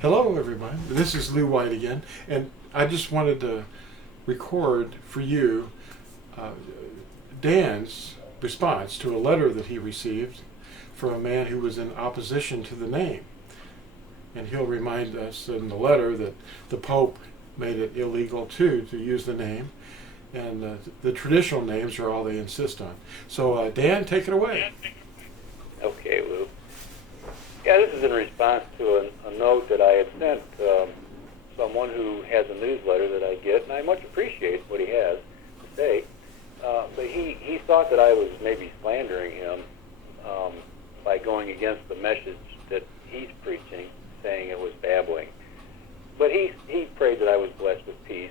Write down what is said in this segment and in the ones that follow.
Hello, everyone. This is Lew White again, and I just wanted to record for you Dan's response to a letter that he received from a man who was in opposition to the name. And he'll remind us in the letter that the Pope made it illegal too to use the name, and the traditional names are all they insist on. So Dan, take it away. Okay, Lou. Yeah, this is in response to a note that I had sent someone who has a newsletter that I get, and I much appreciate what he has to say. But he thought that I was maybe slandering him by going against the message that he's preaching, saying it was babbling. But he prayed that I was blessed with peace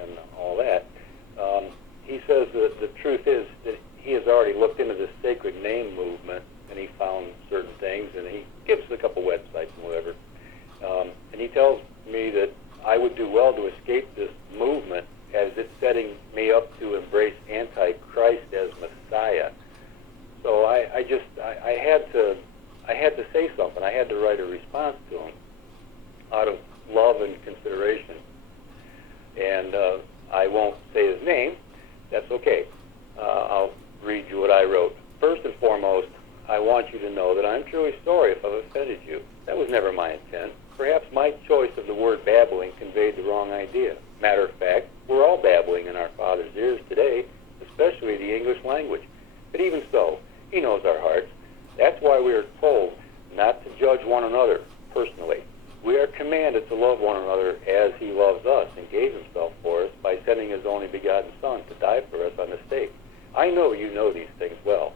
and all that. He says that the truth is that he has already looked into this sacred name movement, and he found certain things, and he gives a couple websites and whatever. And he tells me that I would do well to escape this movement as it's setting me up to embrace Antichrist as Messiah. So I had to say something. I had to write a response to him out of love and consideration. And I won't say his name. That's okay. I'll read you what I wrote. First and foremost, I want you to know that I'm truly sorry if I've offended you. That was never my intent. Perhaps my choice of the word babbling conveyed the wrong idea. Matter of fact, we're all babbling in our Father's ears today, especially the English language. But even so, He knows our hearts. That's why we are told not to judge one another personally. We are commanded to love one another as He loves us and gave Himself for us by sending His only begotten Son to die for us on the stake. I know you know these things well.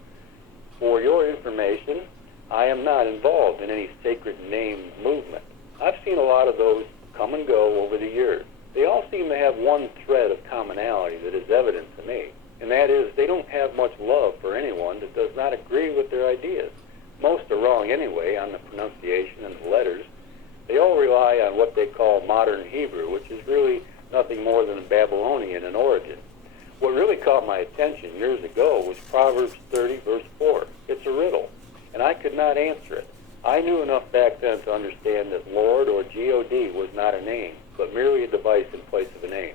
For your information, I am not involved in any sacred name movement. I've seen a lot of those come and go over the years. They all seem to have one thread of commonality that is evident to me, and that is they don't have much love for anyone that does not agree with their ideas. Most are wrong anyway on the pronunciation and the letters. They all rely on what they call modern Hebrew, which is really nothing more than Babylonian in origin. What really caught my attention years ago was Proverbs 30, verse 4. It's a riddle, and I could not answer it. I knew enough back then to understand that Lord or God was not a name, but merely a device in place of a name.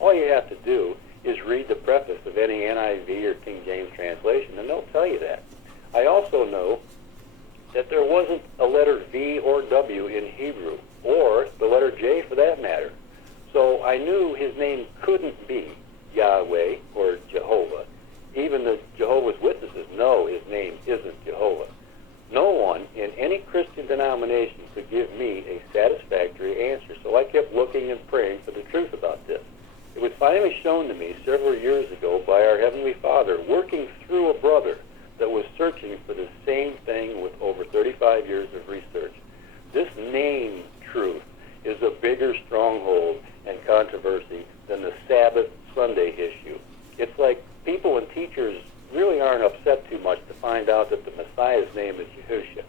All you have to do is read the preface of any NIV or King James translation, and they'll tell you that. I also know that there wasn't a letter V or W in Hebrew, or the letter J for that matter. So I knew his name couldn't be Yahweh or Jehovah. Even the Jehovah's Witnesses know his name isn't Jehovah. No one in any Christian denomination could give me a satisfactory answer, so I kept looking and praying for the truth about this. It was finally shown to me several years ago by our Heavenly Father, working through a brother that was searching for the same thing with over 35 years of research. This name truth is a bigger stronghold and controversy than the Sabbath Sunday issue. It's like people and teachers really aren't upset too much to find out that the Messiah's name is Yahushua.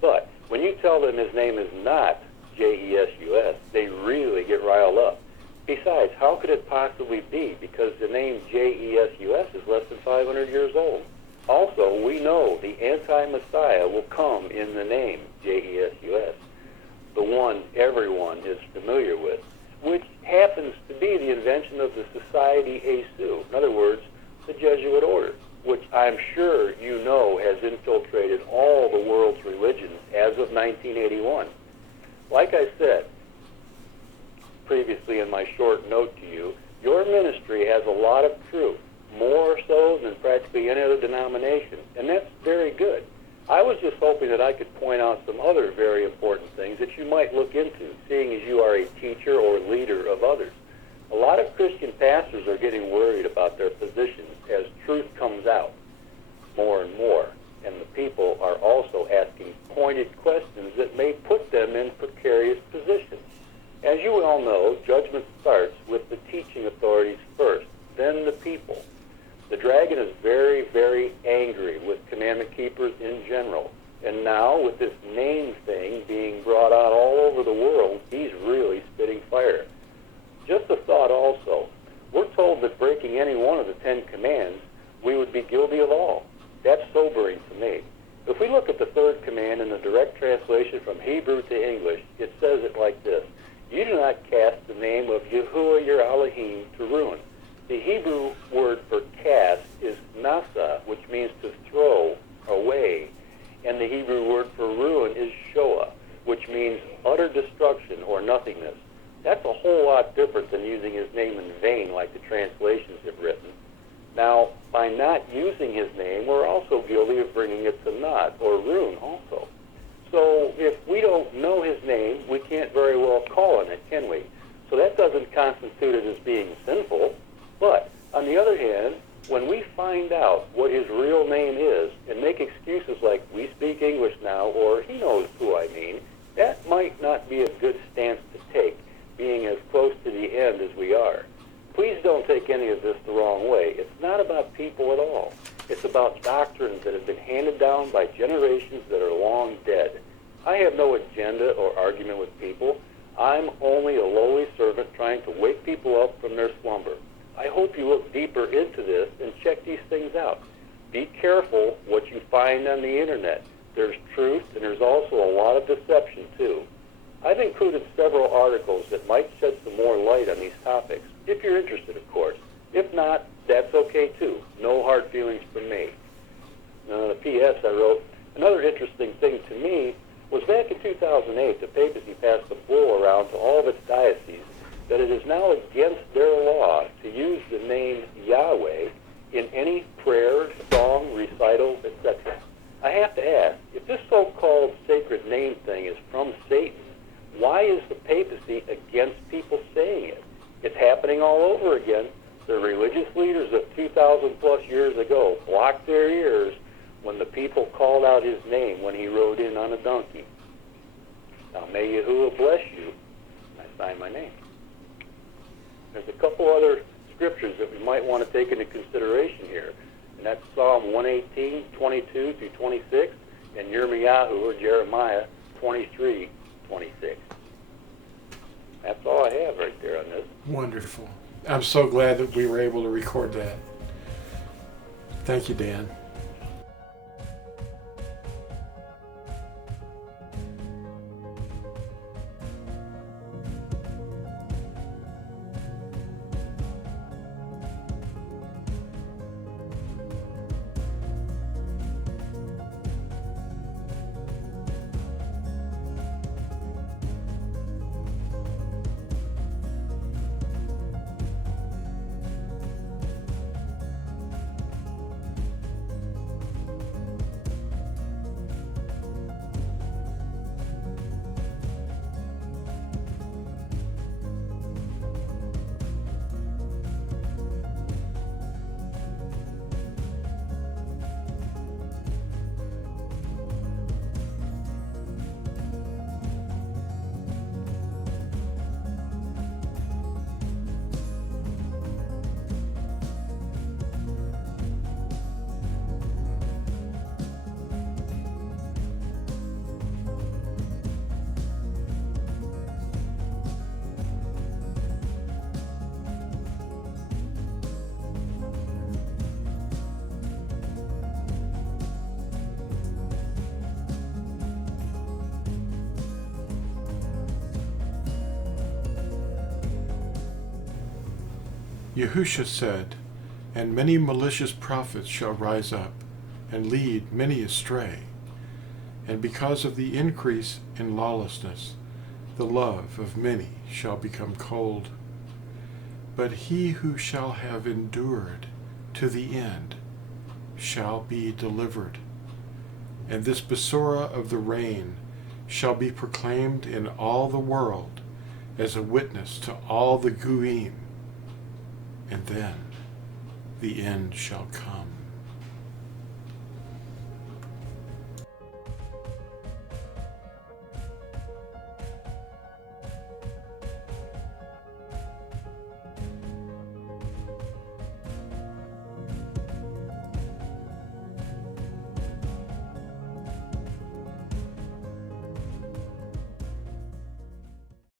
But when you tell them his name is not J-E-S-U-S, they really get riled up. Besides, how could it possibly be? Because the name J-E-S-U-S is less than 500 years old. Also, we know the anti-Messiah will come in the name J-E-S-U-S, the one everyone is familiar with, which happens to be the invention of the Society Asu, in other words, the Jesuit order, which I'm sure you know has infiltrated all the world's religions as of 1981. Like I said previously in my short note to you, your ministry has a lot of truth, more so than practically any other denomination, and that's very good. I was just hoping that I could point out some other very important things that you might look into, seeing as you are a teacher or leader of others. A lot of Christian pastors are getting worried about their positions as truth comes out more and more, and the people are also asking pointed questions that may put them in precarious positions. As you all know, judgment starts with the teaching authorities first, then the people. The dragon is very, very angry with commandment keepers in general. And now, with this name thing being brought out all over the world, he's really spitting fire. Just a thought also. We're told that breaking any one of the 10 commands, we would be guilty of all. That's sobering to me. If we look at the third command in the direct translation from Hebrew to English, it says it like utter destruction or nothingness. That's a whole lot different than using his name in vain like the translations have written. Now, by not using his name, we're also guilty of bringing it to naught or ruin also. So if we don't know his name, we can't very well call on it, can we? So that doesn't constitute it as being sinful. But on the other hand, when we find out what his real name is and make excuses like we speak English now or he knows who I mean, that might not be a good stance to take, being as close to the end as we are. Please don't take any of this the wrong way. It's not about people at all. It's about doctrines that have been handed down by generations that are long dead. I have no agenda or argument with people. I'm only a lowly servant trying to wake people up from their slumber. I hope you look deeper into this and check these things out. Be careful what you find on the internet. There's truth and there's also a lot of deception too. I've included several articles that might shed some more light on these topics, if you're interested, of course. If not, that's okay too. No hard feelings from me. The P.S. I wrote, another interesting thing to me was back in 2008, the papacy passed a bull around to all of its dioceses that it is now against their law to use the name Yahweh in any prayer, song, recital, etc. I have to ask, if this so-called sacred name thing is from Satan, why is the papacy against people saying it? It's happening all over again. The religious leaders of 2,000 plus years ago blocked their ears when the people called out his name when he rode in on a donkey. Now may Yahuwah bless you. I sign my name. There's a couple other scriptures that we might want to take into consideration here. And that's Psalm 118, 22 through 26, and YirmeYahu, or Jeremiah 23, 26. That's all I have right there on this. Wonderful. I'm so glad that we were able to record that. Thank you, Dan. Yahusha said, "And many malicious prophets shall rise up, and lead many astray. And because of the increase in lawlessness, the love of many shall become cold. But he who shall have endured to the end shall be delivered. And this Besorah of the reign shall be proclaimed in all the world as a witness to all the Goyim. And then the end shall come."